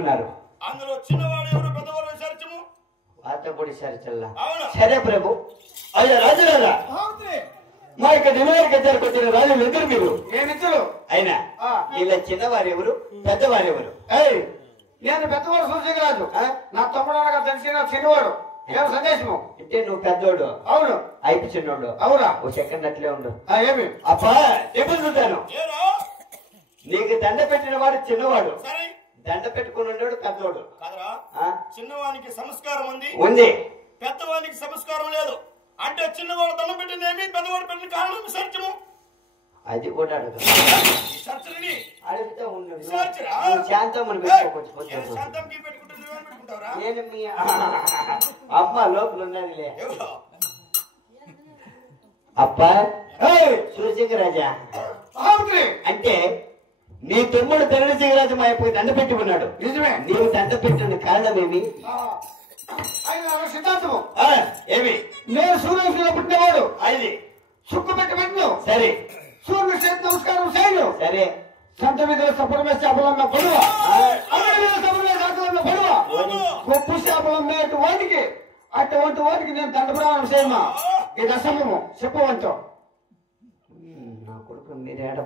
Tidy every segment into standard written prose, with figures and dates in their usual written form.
ఉన్నారు. అందులో చిన్నవాడు ఎవరు పెద్దవాడు విచారించము. వాతపొడి సరిచల్లా. అవును. సరే ప్రభు. అయ్యా రాజులారా, మా యొక్క నిలవారికి వచ్చిన రాజులు ఎదురు మీరు ఏమిద్దరు అయినా వీళ్ళ చిన్నవారు ఎవరు పెద్దవారు ఎవరు? నేను పెద్దవాడు సూర్యరాజు. నా తమ్ముడు అనగా తెలిసిన చిన్నవాడు. ఏం సందేశము అంటే నువ్వు పెద్దోడు. అవును. అయిపు చిన్నోడు. అవునా? ఓ సెకండ్ అట్లే ఉండు. ఏమి అప్పా ఎప్పుడు చూద్దాను. నీకు దండ పెట్టిన వాడు చిన్నవాడు, దండ పెట్టుకుని ఉన్నాడు పెద్దోడు. చిన్నవానికి సంస్కారం ఉంది, పెద్దవానికి సంస్కారం లేదు. అంటే చిన్నవాడు దండం పెట్టింది ఏమి, పెద్దవాడు పెట్టిన కారణం విసర్జము. అది కూడా అడుగుతా ఉన్నాడు. శాంతం అని నేను మీ అమ్మ లోపల ఉన్నదిలే. అప్ప సూర్యసింగరాజా, అంటే నీ తమ్ముడు ధరణసింగరాజు మా యొక్క దండ పెట్టి ఉన్నాడు. నిజమే. నీవు దండ పెట్టిన కారణం ఏమి? సిద్ధాంతము ఏమి? నేను సూర్యుడు పుట్టినవాడు. అది సుక్కు పెట్టి పెట్టు. సరే. సూర్యుడు చేతి నమస్కారం చేయను. సరే. సంత మీద సపరమే చేపలన్న పడువ, సపరమే చేపలన్న పడువ, గొప్ప చేపలం మేటు వాటికి అటువంటి వాటికి నేను దండ ప్రమాణం చేయమా. ఇది అసమము చెప్పవంతో. నా కొడుకు మీరేడ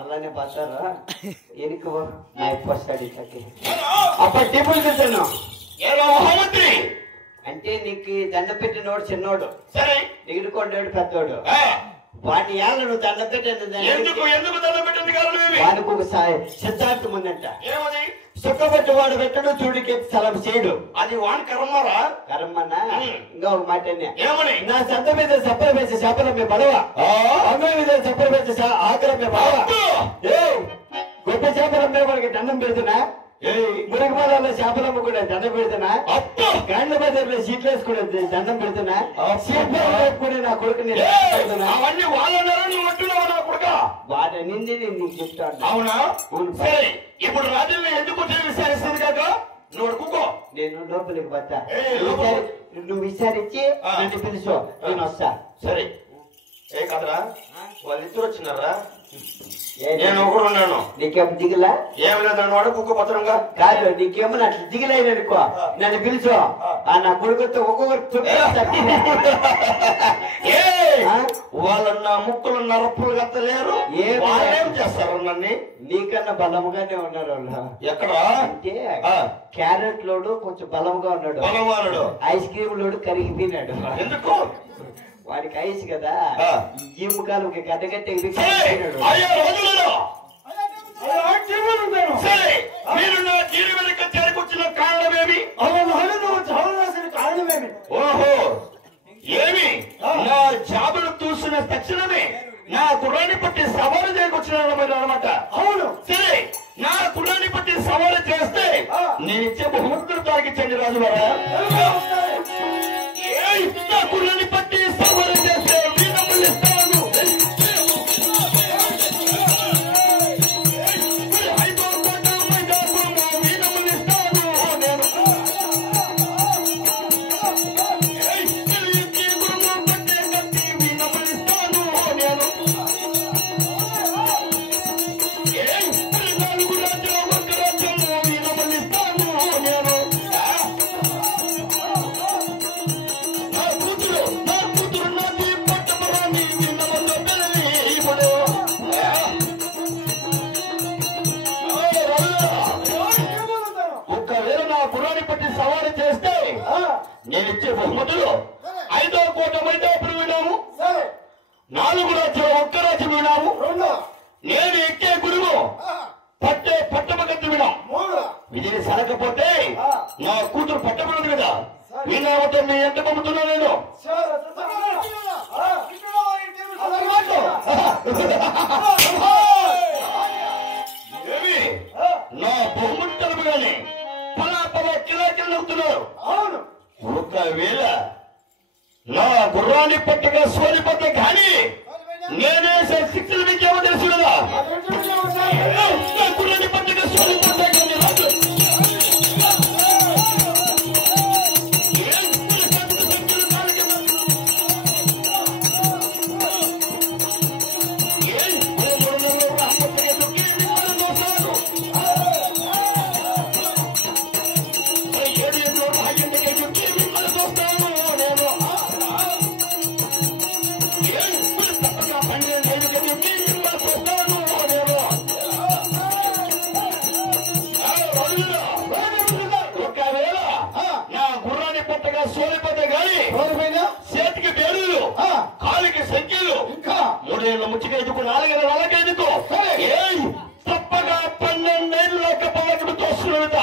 బతారానే బతారా ఎనికి నా ఇప్పటి చక్కి అప్పటి టేబుల్ చూసాను. మహామంత్రి అంటే నీకు దండ పెట్టినోడు చిన్నోడు, సరే ఎగురుకొండోడు పెద్దోడు. వాడిని ఏళ్ళ నువ్వు దండ పెట్టింది ఎందుకు దండం పెట్టింది కారణం ఏమి? వానికి ఒక సిద్ధాంతం ఉందంట. ఏమది? సుఖపెట్టి వాడు పెట్టడు, చూడికి స్థలం చేయడు. అది వాడి కర్మరా? కర్మన్నా. ఇంకా ఒక మాట ఏమని? నా సంత మీద సప్పర వేసే చేపల మీ పడవ, అంగ మీద సప్పర వేసే ఆకరం మీ పడవ. గొప్ప చేపల మీద వాడికి దండం పెడుతున్నా, మురగపాలలో చేపలు అమ్ముకునే దండం పెడుతున్నా, గాండ్ల బజార్లో సీట్లు వేసుకునే దండం పెడుతున్నా, సీట్లు వేసుకునే నా కొడుకుని అవన్నీ వాళ్ళన్నారా నువ్వు అంటున్నావు నా కొడుక? వాటి నింది నేను నీకు చెప్తాను. అవునా? సరే, ఇప్పుడు రాజుల్ని ఎందుకు విచారిస్తుంది కాక నువ్వు అడుగుకో. నేను లోపలికి వస్తా, నువ్వు విచారించి నన్ను పిలుచు, నేను వస్తా. సరే. ఏ కాదురా, వాళ్ళిద్దరు వచ్చినారా? నేను ఒకడు ఉన్నాను. నీకేమో దిగులా? ఏమి లేదు వాడు కుక్క పత్రంగా కాదు, నీకేమో అట్లా దిగులైననుకో నన్ను పిలుచు. నా కొడుకుతో ఒక్కొక్కరు వాళ్ళు నా ముక్కులు నరపులు గత్తలేరు. ఏం చేస్తారు నన్ను? నీకన్నా బలముగానే ఉన్నారు వాళ్ళు. ఎక్కడ అంటే క్యారెట్ లోడు కొంచెం బలముగా ఉన్నాడు, బలవానుడు. ఐస్ క్రీమ్ లోడు కరిగిపోయినాడు. ఎందుకు? వాడికి ఐస్ కదా, ఈ ముఖాలు గడ్డగట్టి మీరు నా తీరు వెనుక చేరుకొచ్చిన కారణమేమి? కారణమేమి? ఓహో, ఏమి? నా జాబులు చూసిన తక్షణమే నా కుర్రాన్ని పట్టి సవాలు చేయకొచ్చినారు అనమాట. అవును. సరే, నా కుర్రాన్ని పట్టి సవాలు చేస్తే నేను ఇచ్చే బహుమతులు తాగిచ్చండి రాజువారా. నా కుర్రాన్ని పట్టి సవాలు చేస్తే వీరములు ఇస్తాను. నేనిచ్చే బహుమతులు 5వ కోట మైదాపురం విన్నాము, 4 రాజ్యాలు ఒక్క రాజ్యం విన్నాము, నేను ఎక్కే గురువు పట్టే పట్టమగద్దు విన్నాం. ఇది సరకపోతే నా కూతురు పట్టబడదు కదా. విన్నామతో మీ ఎంత పంపుతున్నా నేను? ఏమి నా బహుమతులు కానీ పలా కిలాకిలు నవ్వుతున్నారు. ఒకవేళ నా గుర్రాన్ని పట్టుగా సోలిపోతే కానీ నేనే శిక్షలు మీకేమో తెలుసు కదా. నా గుర్రాన్ని పట్టుగా సోలిపోతే కానీ రాజు సోలిపోతే గాని చేతికి బేరులు కాలికి సంఖ్యలు ఇంకా 3 ఏళ్ళ ముచ్చికెందుకు 4 ఏళ్ళ నలకెందుకు తప్పగా 12 ఏళ్ళు లెక్క పల్లకుడు తోస్తున్నట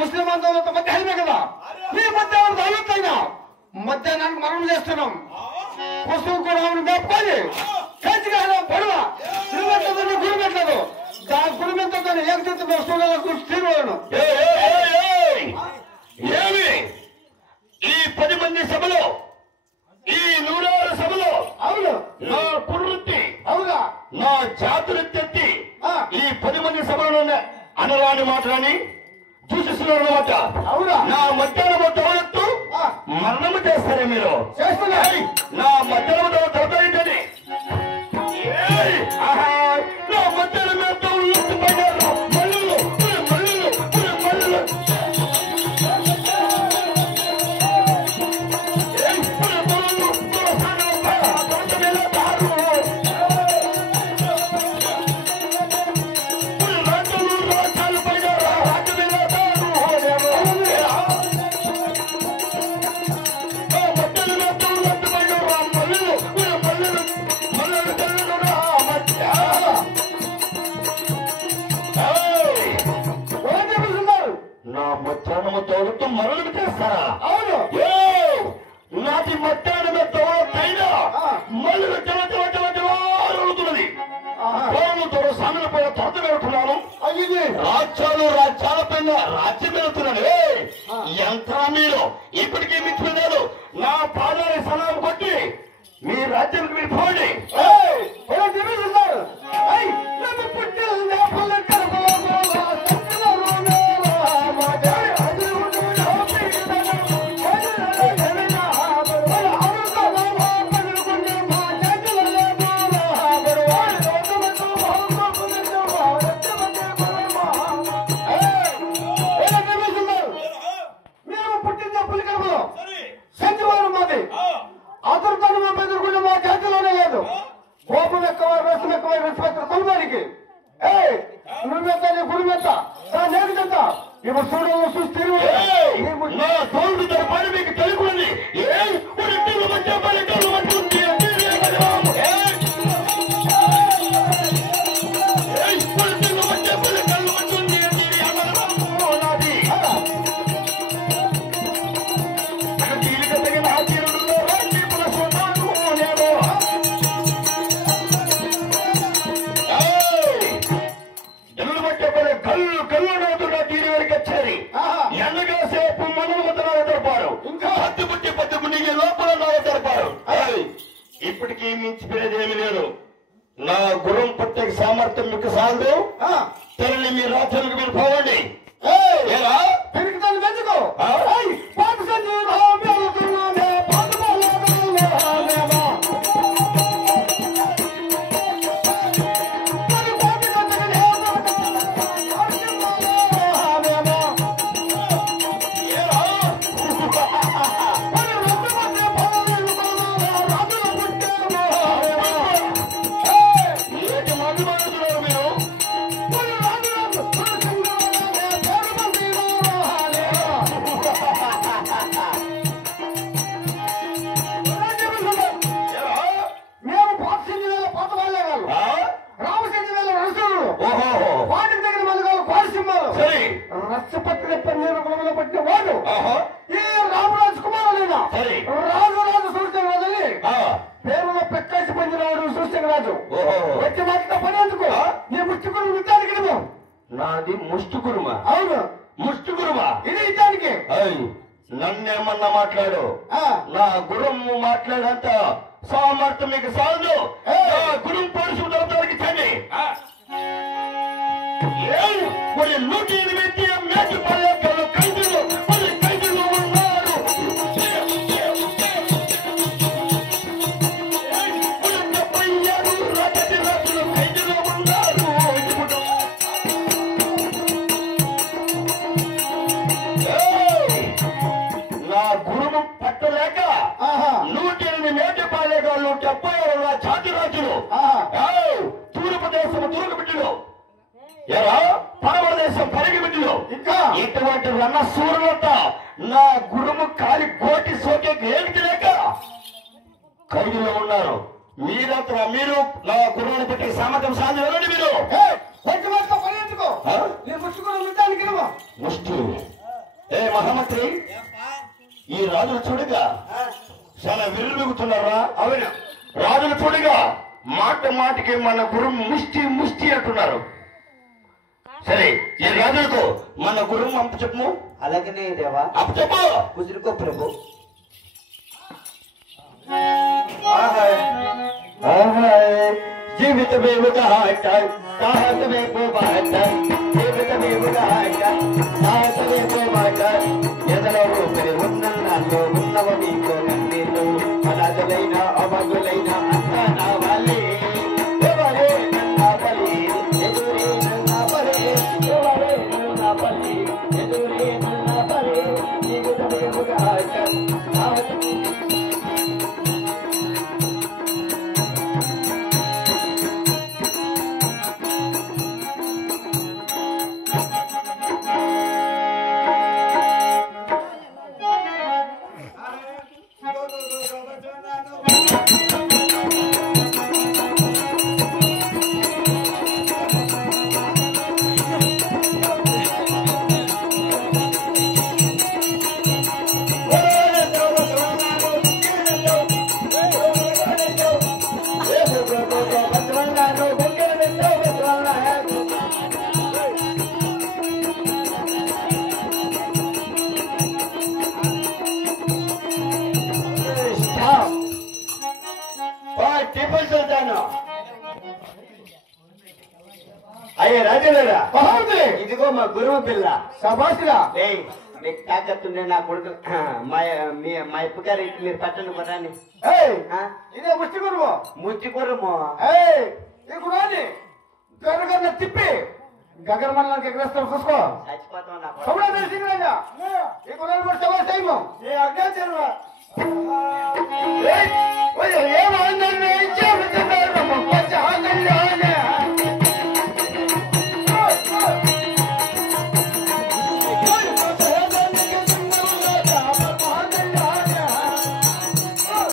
ముస్లిం అందరితో మధ్య హెల్మే కదా నీ మధ్యాహ్నం అయ్యొద్దైనా మధ్యాహ్నానికి మనం చేస్తున్నాం పుస్తకం కూడా మేపుకొని ఖచ్చితంగా పడవ గురిమెట్లేదు గురిమెట్లేదు దాని గురిమెత్తతో ఏకచిత్త వస్తువులకు తీరువాను ఏమి ఈ 10 మంది సభలో ఈ 100 సభలో అవును నా కుర్రృత్తి అవునా నా జాతృత్తి ఈ 10 మంది సభలో అనరాని మాటలని చూసిస్తున్నారు అన్నమాట అవునా నా మధ్యాహ్నం తోడొత్తు మరణము చేస్తారే మీరు చేస్తున్నా నా మధ్యాహ్నం తోడతాయింటది నా మధ్యాహ్నం మధ్యాహ్నము తోడుతూ మరణం చేస్తారా అవును నాటి మధ్యాహ్నమే తోడైనా మళ్ళీ జరుగుతున్నది తోడు సామెల పైన తొడత పెడుతున్నాను రాజ్యాల పైన రాజ్యం పెడుతున్నాను ఎంత మీరు ఇప్పటికీ మిచ్చిపోయారు నా పాదాన్ని సలాం కొట్టి మీ రాజ్యానికి మీరు పోండి సంజీవారం మాది అతను ఎదుర్కొంటే మా జాతిలోనే లేదు కోపం ఎక్కువ రసం ఎక్కువ రెస్పెక్ట్ కొనుగోలికి నువ్వెంత నీ గురిమెత్త నేర్చుకుంటా ఇప్పుడు చూడవు చూస్తే నా తోడు పని మీకు తెలుగుంది ఇప్పటికీ మించిపోయేదేమీ లేదు నా గుర్రం పట్టే సామర్థ్యం మీకు సాలదు తల్లి మీ రాజ్యానికి మీరు పోవండి పెరుగుతాను పెంచుకో సరే రచ్చపత్రి పన్నీరు కులంలో పట్టిన వాడు ఆహా ఈ రామరాజు కుమారుడైనా సరే రాజు సూర్యరాజు ఆ పేరులో పెట్టేసి పొందినవాడు సూర్యరాజు ఓహో వచ్చి మాత్రం పని ఎందుకు నీ ముష్టి గురువు యుద్ధానికి నువ్వు నాది ముష్టి కురుమ అవును ముష్టి కురుమ ఇది యుద్ధానికి నన్నేమన్నా మాట్లాడు నా గురుము మాట్లాడంత సామర్థ్యం మీకు సాగు నా గురువు పరిశుభ్రతకి చండి కొన్ని 108 మేటి పల్లెక్కలు ఖైదీలు ఉన్నారు ఖైదీలో ఉన్నారు నా గురువు పట్టలేక 108 మేటి పాలేగాళ్ళు 76 నా ఛాతి రాజులు తూర్పు దేశము తూర్పు బిడ్డలు ఎలా పడమర దేశం పరిగి బిడ్డలు ఇంకా ఇటువంటి రన్న సూర్యులత నా గురువు కాలి కోటి సోకే గేలికలేక ఖైదీలో ఉన్నారు మీరంతా మీరు నా గురువుని పెట్టి సామర్థ్యం సాధించండి మీరు వచ్చి మాత్రం పని ఎందుకు నీ ముష్టి గురువు యుద్ధానికి నువ్వు ముష్టి ఏ మహామంత్రి ఈ రాజులు చూడగా చాలా విర్రుగుతున్నారా అవును రాజులు చూడగా మాటికి మన గురువు ముష్టి అంటున్నారు సరే ఈ రాజులకు మన గురువు అంత చెప్పు అలాగనే దేవా అప్పు చెప్పు కుదురుకో ప్రభు జీవితమే ఒక ఆట సాహసమే పోబాట జీవితమే ఒక ఆట సాహసమే పోబాట ఎదలో ఊపిరి ఉన్నన్నాళ్ళు ఉన్నవ నీకో నన్నీళ్ళు అనాథలైన అమగులైన అంతా నా వాళ్ళే ఎవరే నన్నా బలి ఎదురే నన్నా బలి ఎవరే నన్నా బలి ఎదురే నన్నా బలి జీవితమే ఒక ఆట సాహసమే అయ్యే రాజేంద్ర ఇదిగో మా గురువు పిల్ల సభాషిరా మీకు తాకత్తుండే నా కొడుకు మా ఇప్పు గారు మీరు పట్టండి పదాన్ని ఇదే ముష్టి గురువు ముచ్చి గురుము ఈ గురాన్ని గగన తిప్పి గగన మండలానికి ఎగరేస్తాం చూసుకో చచ్చిపోతాం నా సౌడా తెలిసిందా ఈ గురాన్ని కూడా సభా టైము ఏ అజ్ఞాచరణ ఏమో